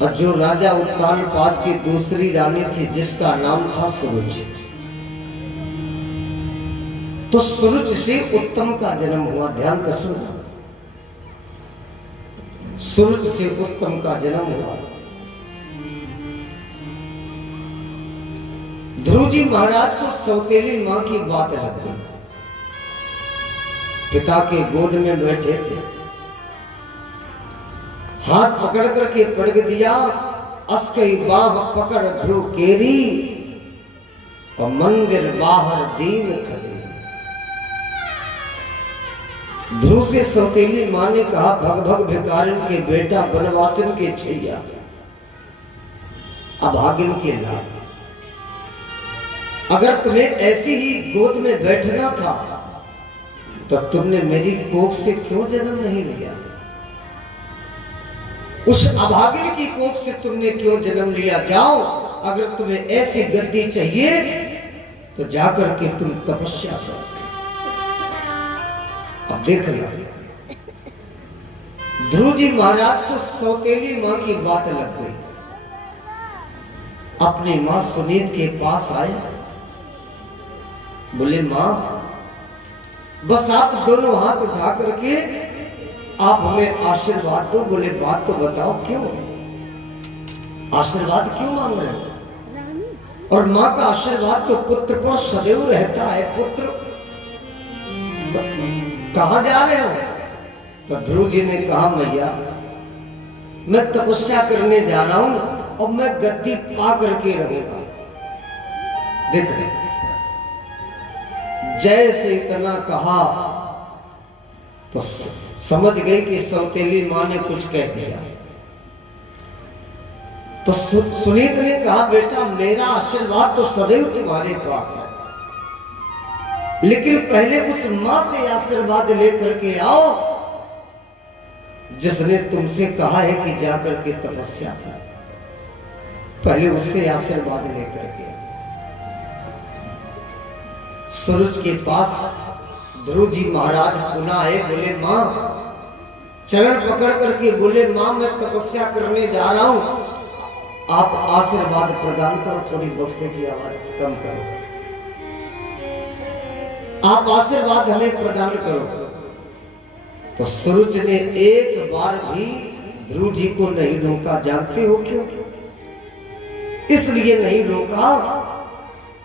और जो राजा उत्तानपाद की दूसरी रानी थी जिसका नाम था सुरुच, तो सुरुच से उत्तम का जन्म हुआ। ध्यान से सुनो, सुरुच से उत्तम का जन्म हुआ। ध्रुव जी महाराज को सौतेली मां की बात लग गई। पिता के गोद में बैठे थे, हाथ पकड़ करके पटक दिया, अस्कई बाह पकड़ ध्रुव केरी और मंदिर बाहर दीन खड़े। ध्रुव से सौतेली मां ने कहा, भग भग भिकारिन के बेटा, बनवासिन के छैया, अभागिन के लाभ, अगर तुम्हें ऐसी ही गोद में बैठना था तो तुमने मेरी कोख से क्यों जन्म नहीं लिया? उस अभागिन की कोख से तुमने क्यों जन्म लिया? जाओ, अगर तुम्हें ऐसी गद्दी चाहिए तो जाकर के तुम तपस्या करो। अब देख लो, ध्रुव जी महाराज को सौतेली मां की बात लग गई। अपनी मां सुनीत के पास आए, बोले मां, बस आप दोनों हाथ उठा करके आप हमें आशीर्वाद दो। बोले बात तो बताओ, क्यों आशीर्वाद क्यों मांग रहे हो? और मां का आशीर्वाद तो पुत्र पर सदैव रहता है। पुत्र, कहां जा रहे हो? तो ध्रुव जी ने कहा, मैया मैं तपस्या करने जा रहा हूं और मैं गद्दी पा करके रहूंगा। देख रहे, जैसे इतना कहा तो समझ गई कि सौतेली मां ने कुछ कह दिया। तो सुनीत ने कहा, बेटा मेरा आशीर्वाद तो सदैव तुम्हारे पास है, लेकिन पहले उस मां से आशीर्वाद लेकर के आओ जिसने तुमसे कहा है कि जाकर के तपस्या करो। पहले उससे आशीर्वाद लेकर के। सूरज के पास ध्रुव जी महाराज पुनः आए, बोले मां, चरण पकड़ करके बोले, मां मैं तपस्या करने जा रहा हूं, आप आशीर्वाद प्रदान करो। थोड़ी बक्से की आवाज कम करो, आप आशीर्वाद हमें प्रदान करो। तो सूरज ने एक बार भी ध्रुव जी को नहीं रोका। जानते हो क्यों? इसलिए नहीं रोका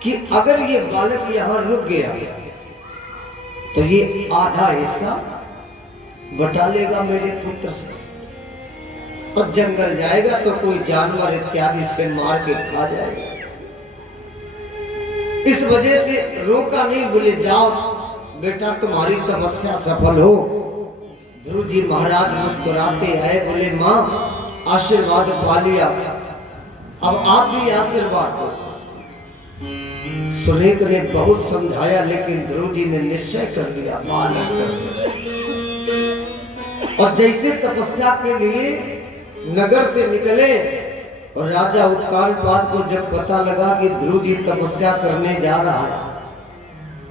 कि अगर ये बालक यहां रुक गया तो ये आधा हिस्सा बटा लेगा मेरे पुत्र से, और जंगल जाएगा तो कोई जानवर इत्यादि से मार के खा जाएगा। इस वजह से रोका नहीं, बोले जाओ बेटा तुम्हारी तपस्या सफल हो। ध्रुव जी महाराज मुस्कुराते आए, बोले मां आशीर्वाद पा लिया, अब आप भी आशीर्वाद दो। सुनीत ने बहुत समझाया, लेकिन ध्रुव जी ने निश्चय कर लिया, माना कर दिया। और जैसे तपस्या के लिए नगर से निकले और राजा उत्तानपाद को जब पता लगा कि ध्रुव जी तपस्या करने जा रहा है,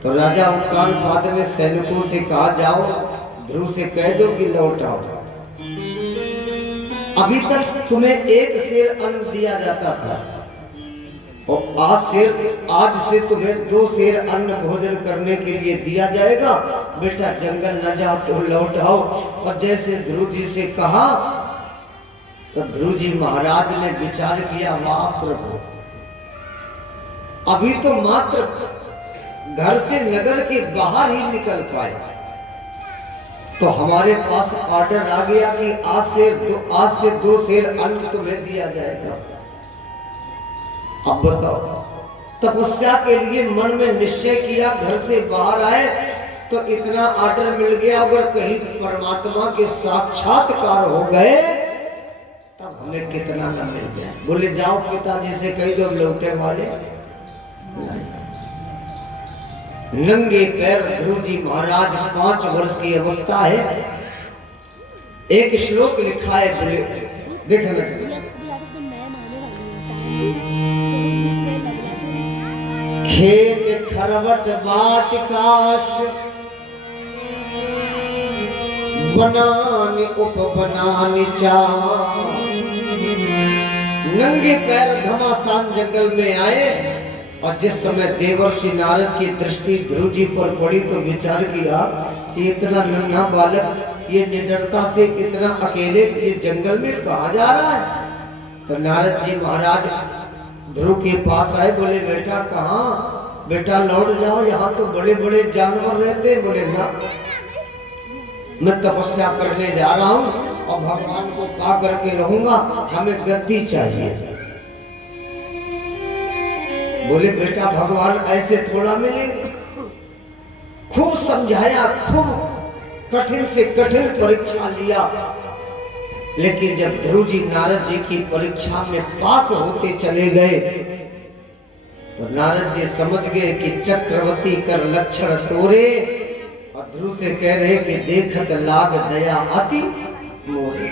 तो राजा उत्तानपाद ने सैनिकों से कहा, जाओ ध्रुव से कह दो कि लौट आओ। अभी तक तुम्हें एक सेर अन्न दिया जाता था और आज से तुम्हें 2 सेर अन्न भोजन करने के लिए दिया जाएगा। बेटा जंगल न जाओ, तो लौट आओ। और जैसे ध्रुव जी से कहा तो ध्रुव जी महाराज ने विचार किया, वाह प्रभु, अभी तो मात्र घर से नगर के बाहर ही निकल पाए तो हमारे पास ऑर्डर आ गया कि आज से 2 सेर अन्न तुम्हें दिया जाएगा। अब बताओ, तपस्या के लिए मन में निश्चय किया, घर से बाहर आए तो इतना ऑर्डर मिल गया, अगर कहीं परमात्मा के साक्षात्कार हो गए तब हमें कितना न मिल गया। बोले जाओ पिताजी से कह दो लौटे वाले नहीं। नंगे पैर ध्रुव जी महाराज 5 वर्ष की अवस्था है। एक श्लोक लिखा है, बोले देखना, खेत खरवट वाटिकाश बनानी उप बनानी चा, नंगे पैर घमासान जंगल में आए और जिस समय देवर्षि नारद की दृष्टि ध्रुव जी पर पड़ी तो विचार किया कि इतना नन्हा बालक ये निडरता से इतना अकेले ये जंगल में कहा जा रहा है। तो नारद जी महाराज ध्रुव के पास आए, बोले बेटा कहाँ, बेटा लौट जाओ, यहाँ तो बड़े बड़े जानवर रहते। बोले ना, मैं तपस्या करने जा रहा हूँ और भगवान को पा करके रहूंगा, हमें गद्दी चाहिए। बोले बेटा भगवान ऐसे थोड़ा मिलेंगे। खूब समझाया, खूब कठिन से कठिन परीक्षा लिया, लेकिन जब ध्रुव जी नारद जी की परीक्षा में पास होते चले गए तो नारद जी समझ गए कि चक्रवर्ती कर लक्षण तोरे, और ध्रुव से कह रहे कि देखत लाग दया अति मोरे।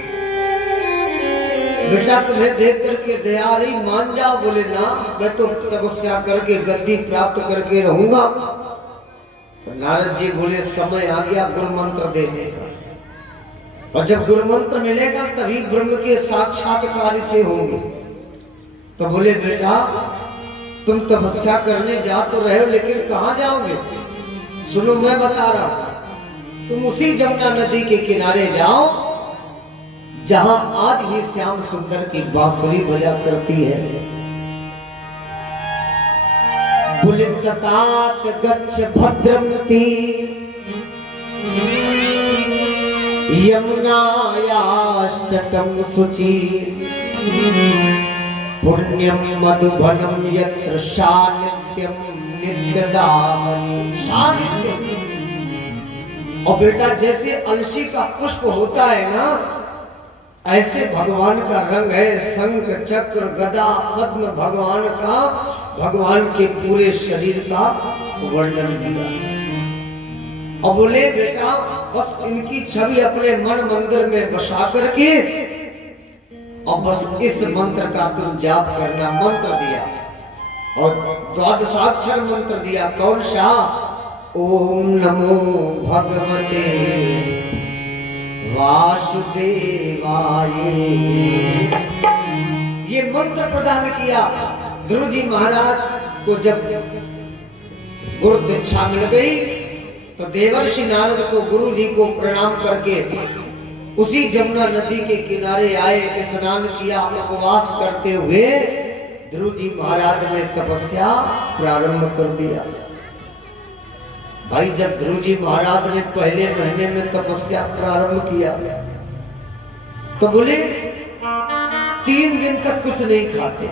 बेटा तुम्हें देख करके दया आ रही, मान जाओ। बोले ना, मैं तो तपस्या करके गद्दी प्राप्त करके रहूंगा। तो नारद जी बोले समय आ गया गुरु मंत्र देने का, और जब गुरु मंत्र मिलेगा तभी ब्रह्म के साक्षात्कार से होंगे। तो बोले बेटा तुम तपस्या करने जा तो रहे हो, लेकिन कहाँ जाओगे? सुनो मैं बता रहा हूं, तुम उसी जमुना नदी के किनारे जाओ जहां आज भी श्याम सुंदर की बांसुरी बजा करती है। पुलितात गच्छ भद्रम तीर यमुनायास्तटं शुचि पुण्यम मधुबनम यत्र सानिध्यम नित्यदामनि सानिध्यम। और बेटा जैसे अलसी का पुष्प होता है ना, ऐसे भगवान का रंग है। शंख चक्र गदा पद्म भगवान का, भगवान के पूरे शरीर का वर्णन किया। और बोले बेटा बस इनकी छवि अपने मन मंदिर में बसा करके और बस इस मंत्र का तुम जाप करना। मंत्र दिया और द्वादशाक्षर मंत्र दिया। कौन सा? ओम नमो भगवते वासुदेवाय। ये मंत्र प्रदान किया। ध्रुव जी महाराज को जब गुरु दीक्षा मिल गई तो देवर्षि नारद को गुरु जी को प्रणाम करके उसी जमुना नदी के किनारे आए, स्नान किया। उपवास करते हुए ध्रुव जी महाराज ने तपस्या प्रारंभ कर दिया। भाई जब ध्रुव जी महाराज ने पहले महीने में तपस्या प्रारंभ किया तो बोले 3 दिन तक कुछ नहीं खाते,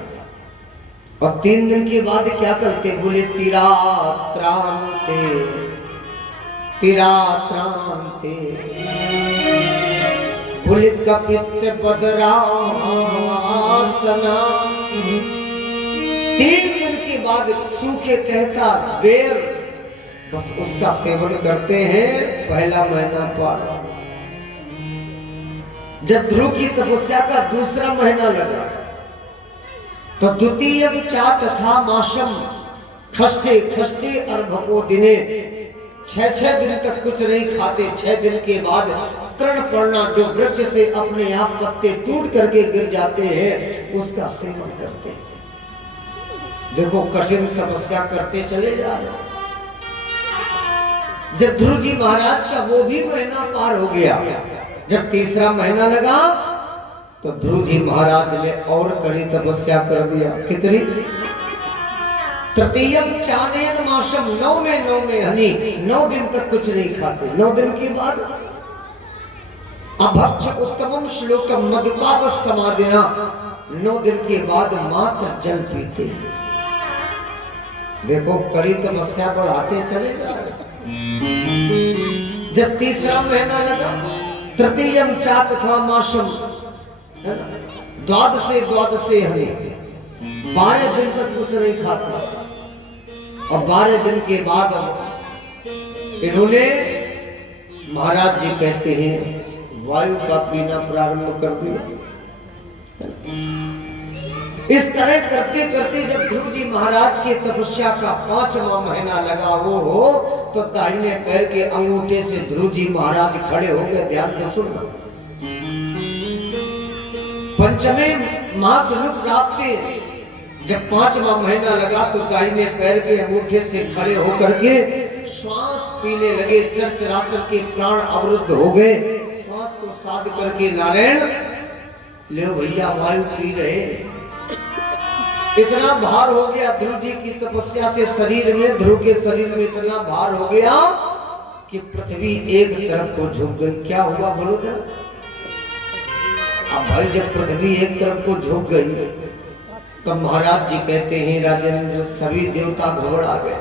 और 3 दिन के बाद क्या करते? बोले तिरात्रांते तिरात्रांते। बोले कपित बदरासना। 3 दिन के बाद सूखे कहता बेर, बस उसका सेवन करते हैं। पहला महीना पार। जब ध्रुव की तपस्या का दूसरा महीना लगा तो द्वितीयम चा तथा मासम खष्टे खष्टे अर्भको दिने। 6 दिन तक कुछ नहीं खाते। 6 दिन के बाद तृण पर्णा, जो वृक्ष से अपने आप पत्ते टूट करके गिर जाते हैं, उसका सेवन करते हैं। देखो कठिन तपस्या करते चले जा रहे। जब ध्रुव जी महाराज का वो भी महीना पार हो गया, जब तीसरा महीना लगा तो ध्रुव जी महाराज ने और कड़ी तपस्या कर दिया। कितनी? तृतीयम चानेन मासम। 9 में हनी। 9 दिन तक कुछ नहीं खाते। 9 दिन के बाद अभक्ष उत्तमम श्लोकम मधुपावस समाधिना। 9 दिन के बाद मात्र जल पीते। देखो कड़ी तपस्या बढ़ाते चले जा रहे। जब तीसरा महीना लगा, तृतीयम चातथा मासम, द्वादशे हनी। 12 दिन तक कुछ नहीं खाता, और 12 दिन के बाद इन्होंने, महाराज जी कहते हैं, वायु का पीना प्रारंभ कर दिया। इस तरह करते करते जब ध्रुव जी महाराज की तपस्या का 5वां महीना लगा वो हो, तो दाहिने पैर के अंगूठे से ध्रुव जी महाराज खड़े हो गए। ध्यान से सुनना। 5वें महासुलभ प्राप्ति जब 5वां महीना लगा तो दाहिने पैर के अंगूठे से खड़े होकर के श्वास पीने लगे। चरचराचर के प्राण अवरुद्ध हो गए। श्वास को साध करके नारायण ले भैया वायु पी रहे। इतना भार हो गया ध्रुव जी की तपस्या से शरीर में, ध्रुव के शरीर में इतना भार हो गया कि पृथ्वी एक तरफ को झुक गई। क्या हुआ बोलो जरा। अब भाई जब पृथ्वी एक तरफ को झुक गई तो महाराज जी कहते हैं राजेंद्र सभी देवता घबरा गए।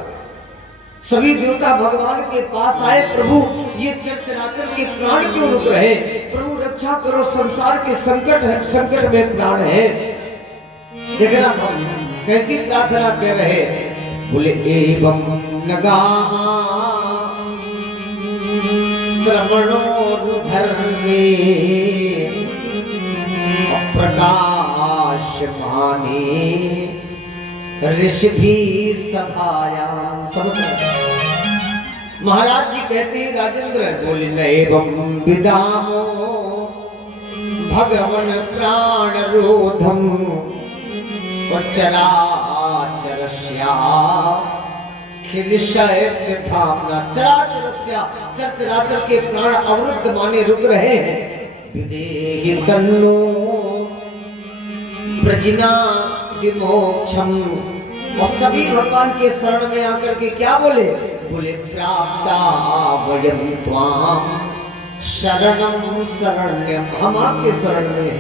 सभी देवता भगवान के पास आए, प्रभु ये चरचराचर के प्राण क्यों रुक रहे, प्रभु रक्षा करो, संसार के संकट में प्राण है। देखना कैसी प्रार्थना कर रहे। बोले एवं लगा श्रवणोरुधर्मे प्रकाश माने ऋषि सभायाम। समझ महाराज जी कहते हैं राजेंद्र बोले नैवं विदामो भगवन प्राण रोधम चराचरस्या खिलशयत धामना। चराचर के प्राण अवरुद्ध माने रुक रहे हैं। विदेहि तन्नो प्रजिना विमोक्षम। और सभी भगवान के शरण में आकर के क्या बोले, बोले प्राप्ता वयं त्वाम शरणम शरण्यम। हम आपके शरण में,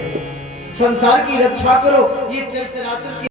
संसार की रक्षा करो। ये चरचराचर